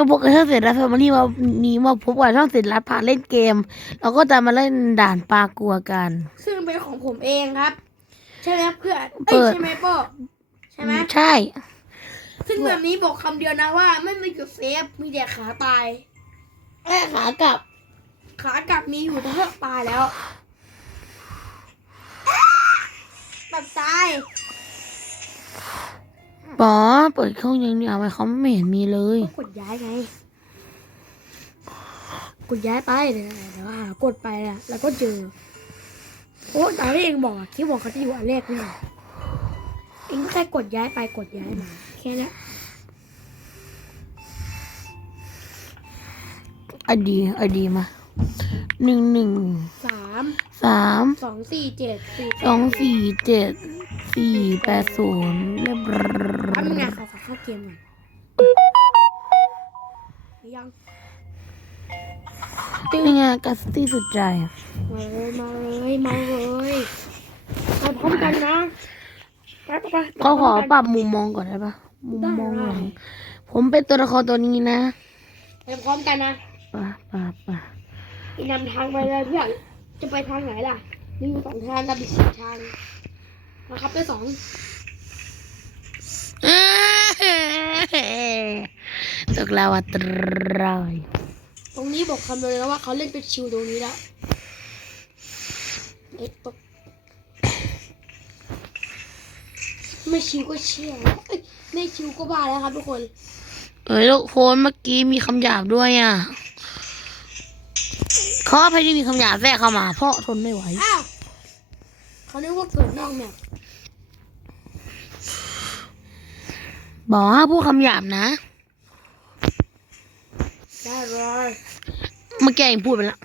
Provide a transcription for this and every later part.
ก็พบกับช่องเสร็จแล้วแฟมิลี่มานี้มาพบกับช่องเสร็จรัดพาเล่นเกม เราก็จะมาเล่นด่านปลากลัวกัน ซึ่งเป็นของผมเองครับ ใช่ไหมครับเพื่อนเปิเอ้ยดใช่ไหมโป้ใช่ไหมใช่ ซึ่งแบบนี้บอกคำเดียวนะว่า ไม่มีจุดเซฟมีแต่ขาตายแม่ขากลับ ขากลับมีอยู่แต่เพื่อตายแล้วแบบตาย บอเปิดเครื่องยังเนี่ยเอาไว้เขาไม่เห็นมีเลยก็กดย้ายไง กดย้ายไปเดี๋ยวเดี๋ยวหากดไปนะแล้วก็เจอ โอ้ตามที่เองบอกอะที่บอกเขาจะอยู่อันแรกนี่หว่าเองก็แค่กดย้ายไปกดย้ายมา แค่เนี้ยไอดีไอดีมา หนึ่งหนึ่งสามสามสองสี่เจ็ดสี่สองสี่เจ็ดสี่แปดศูนย์เรียบร้ทำยังไงอยเขาขอเข้าเกมก่อนยังนี่ไงกัสตี้สุดใจมาเลยมาเลยมาเลยมาพร้อมกันนะไปไปไปเขาขอปรับมุมมองก่อนได้ปะมุมมองหลังผมเป็นตัวละครตัวนี้นะไปพร้อมกันนะปะปะปะอีก นำทางไปเลยเพื่อนจะไปทางไหนล่ะมีอยู่สองทางกับอีกสี่ทางนะครับไปสองตกลาวาตรายตรงนี้บอกคำเดียวเลยนะว่าเขาเล่นเป็นชิวตรงนี้แล้วเอ็ดตกไม่ชิวก็เชี่ยแล้วเอ้ยไม่ชิวก็บ้าแล้วครับทุกคน เอ้ยทุกคนเมื่อกี้มีคำหยาบด้วยอะ ขออภัยที่มีคำหยาบแทรกเข้ามา เพราะทนไม่ไหว อ้าวเขาเรียกว่าเกิดนอกแมปบอกว่าพูดคำหยาบนะ ได้เลยเมื่อกี้เองพูดไปแล้ว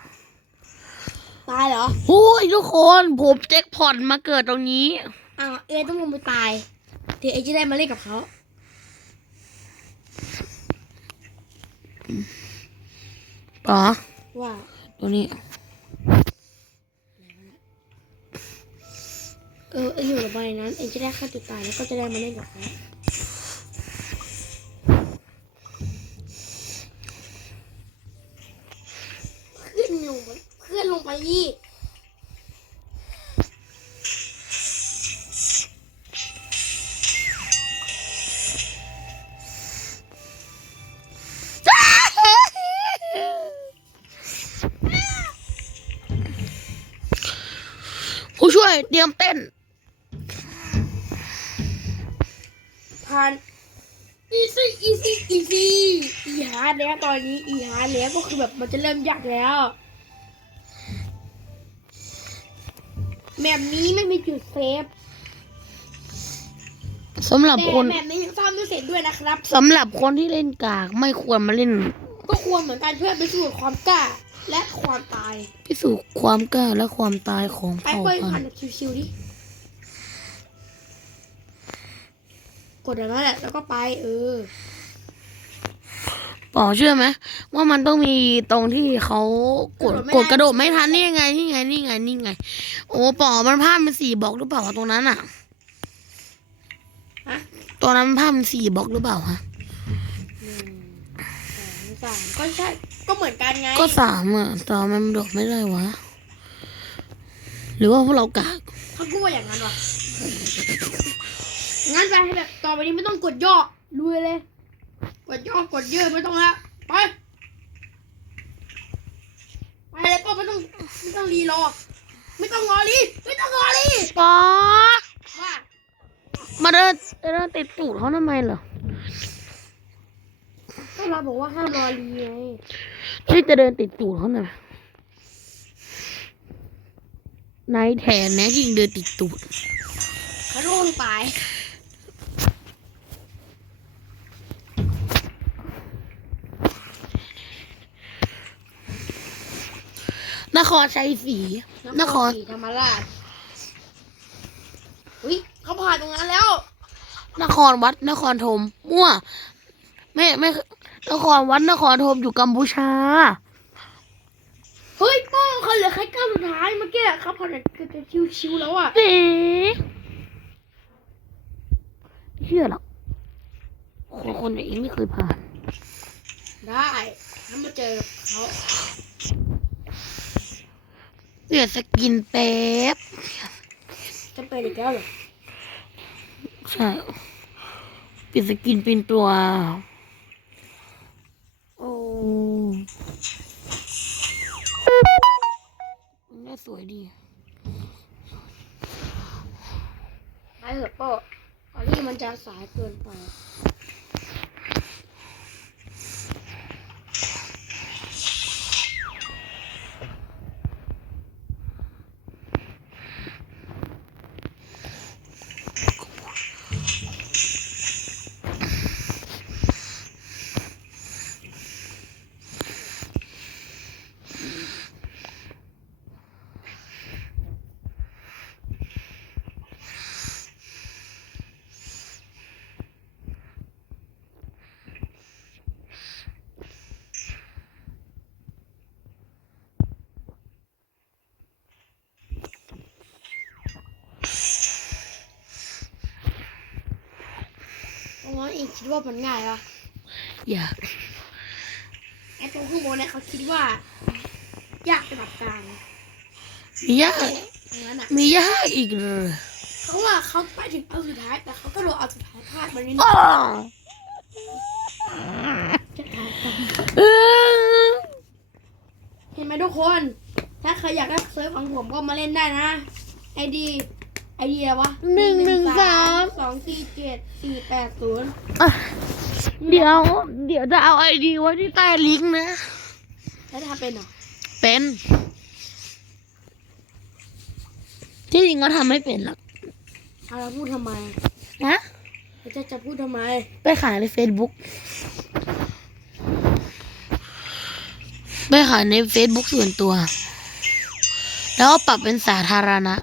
ตายเหรอโอ้ยทุกคนผมแจ็คพอตมาเกิดตรงนี้ อ้าวเอต้องลงไปตายเดี๋ยวเอจะได้มาเล่นกับเขาป๋อว่า ตัวนี้ เออเออยู่ระบายนั้นเองจะได้ฆ่าตัวตายแล้วก็จะได้มาเล่นกับเขา เตรียมเต้นผ่านอีซี่อีซี่อีซี่อีฮาร์ดแล้วตอนนี้อีฮาร์ดแล้วก็คือแบบมันจะเริ่มยากแล้วแบบนี้ไม่มีจุดเซฟสำหรับแต่คนแบบนี้ยังซ่อมไม่เสร็จด้วยนะครับสำหรับคนที่เล่นกากไม่ควรมาเล่น ก็ควรเหมือนกันเพื่อไปสู่ความกล้า และความตาย พิสูจน์ความกล้าและความตายของไปเผ่าเปิดพัผ่านนธุ์แบบชิวๆดิกดอย่างนั้นแหละแล้วก็ไป เออ ป๋อเชื่อไหมว่ามันต้องมีตรงที่เขากดกระโดดไม่ได้กดกระโดดไม่ทันนี่ไงนี่ไงนี่ไงนี่ไง โอ้ป๋อมันภาพเป็นสี่บล็อกหรือเปล่าวะตรงนั้นอะฮะตัวนั้นภาพเป็นสี่บล็อกหรือเปล่าฮะหนึ่งสองสามก็ใช่ ก็เหมือนกันไง ก็สามอะแต่ทำไมมันโดดไม่ได้วะ หรือว่าพวกเรากากเขาพูดว่าอย่างนั้นวะงั้นไปให้แบบต่อไปนี้ไม่ต้องกดย่อลุยเลย กดย่อกดเยอะไม่ต้องละไปไปเลยก็ไม่ต้องไม่ต้องรีรอ ไม่ต้องรอรีไม่ต้องรอรีป๋อว่ามาเดินเดินติดตูดเขาทำไมเหรอก็เราบอกว่าห้ามรอรีไง ที่จะเดินติดตูดเขาหน่อยนายแทนแน่จริงเดินติดตูดเขาโดนตายนครชัยศรีนครศรีธรรมราชอุ้ยเขาผ่านตรงนั้นแล้ว นครวัดนครธมมั่ว ไม่ไม่ นครวัดนครธมอยู่กัมพูชา เฮ้ยโป้งเขาเหลือแค่เก้าสุดท้ายเมื่อกี้เขาผ่านจะชิวๆแล้วอะเอ๊ะไม่เชื่อหรอกคนคนอย่างนี้ไม่เคยผ่าน ได้ถ้ามาเจอกับเขาเสียสกินแป๊บจะเป็นอีกแล้วเหรอ ใช่เปลี่ยนสกินเป็นตัว สายเกินไป เพราะว่าเองคิดว่ามันง่ายปะอยากไอ้ตรงข้างบนเนี่ยเขาคิดว่า ยากระดับกลางมียากอย่างนั้นอะมียากอีกเลยเขาว่าเขาไปถึงเอาสุดท้ายแต่เขาก็โดนเอาสุดท้ายพลาดมานิดนึอ้งอจะตายกันเออเห็นไหมทุกคน ถ้าใครอยากได้เซิร์ฟของผมก็มาเล่นได้นะไอดีไอ เดียวะหนึ่งหนึ่งสาม สองสี่เจ็ดสี่แปดศูนย์อะเดี๋ยว เดี๋ยวจะเอาไอดีไว้ที่ใต้ลิงก์นะ แล้วทำเป็นเหรอเป็น ที่จริงก็ทำไม่เป็นหรอกเอาเราพูดทำไมนะแล้วจะจะพูดทำไม ไปขายใน Facebook ไปขายใน Facebook ส่วนตัว แล้วก็ปรับเป็นสาธารณะ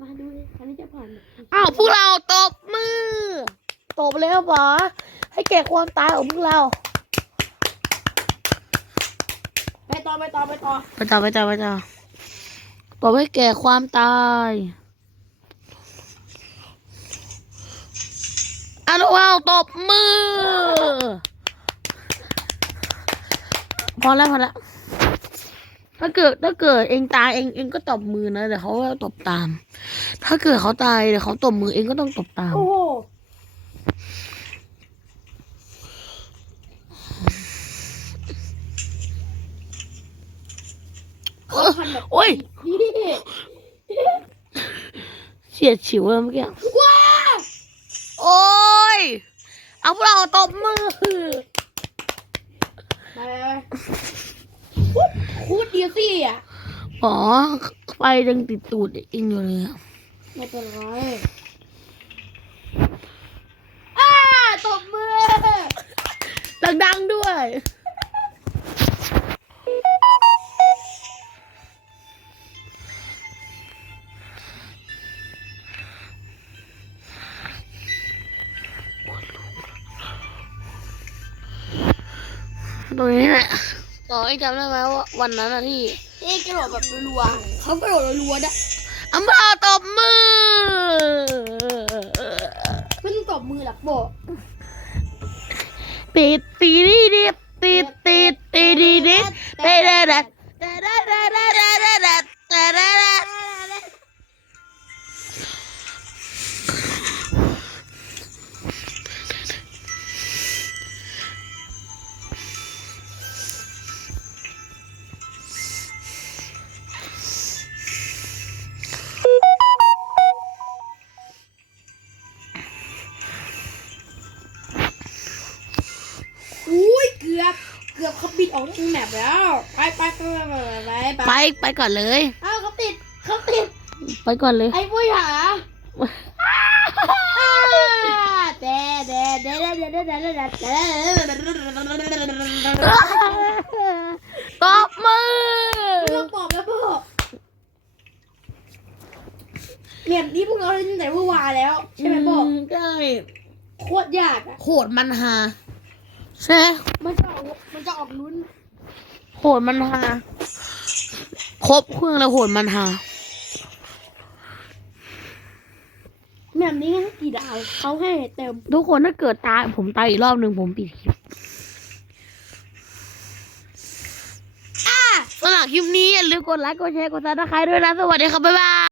มาดูดิอันนี้จะผ่านไหม อ้าวพวกเราตบมือ ตบเลยครับหมอให้แก่ความตายของพวกเรา ไปต่อไปต่อไปต่อไปต่อไปต่อไปต่อตบให้แก่ความตายอ้าวพวกเราตบมือ พอแล้วพอแล้วถ้าเกิดถ้าเกิดเองตายเองเองก็ตบมือนะแต่เขาก็ตบตาม ถ้าเกิดเขาตายเดี๋ยวเขาตบมือเองก็ต้องตบตาม โอ้ โหเขาพันแบบโอ้ยนี่เฉียดฉิวเลยเมื่อกี้ว้าวโอ้ย เอาพวกเราตบมือไปไปไปพูดพูดดีสิอะอ๋อไฟยังติดตูดเองอยู่เลยอะไม่เป็นไรอ้าตบมือดังๆด้วย ตรงนี้แหละต่อให้จำได้ไหมว่าวันนั้นอะที่เอ๊ะกระโดดแบบรัวๆเขากระโดดรัวๆได้อัมพาตบมือไม่ต้องตบมือหรอกโบติดตีดีดิบติดติดตีดีดิบเตะเดะเดะเตะเดะเดะเดะเดะเดะเดะเตะ เขาบิดออกจากแมปแล้ว ไปไปไปไปไปไปไปไปก่อนเลย เอ้าเขาติดเขาติด ไปก่อนเลย ไอ้ผู้หาเด้เดเดเดเดเดเดเดเดตบมือไม่ต้อบอกแล้วพ่อเนี่ยนี่พวกเราเล่นตั้งแต่เมื่อวานแล้ว ใช่ไหมบอกใช่โคตรยากอะโหดมันฮา ใช่ไหมมันจะออกมันจะออกลุ้น โหดมันฮาครบเครื่องแล้วโหดมันฮาแบบนี้ให้กี่ดาวเขาให้เติมทุกคนถ้าเกิดตายผมตายอีกรอบหนึ่งผมปิดคลิปสำหรับคลิปนี้อย่าลืมกดไลค์กดแชร์กดซับสไครต์ด้วยนะ สวัสดีครับ บ๊ายบาย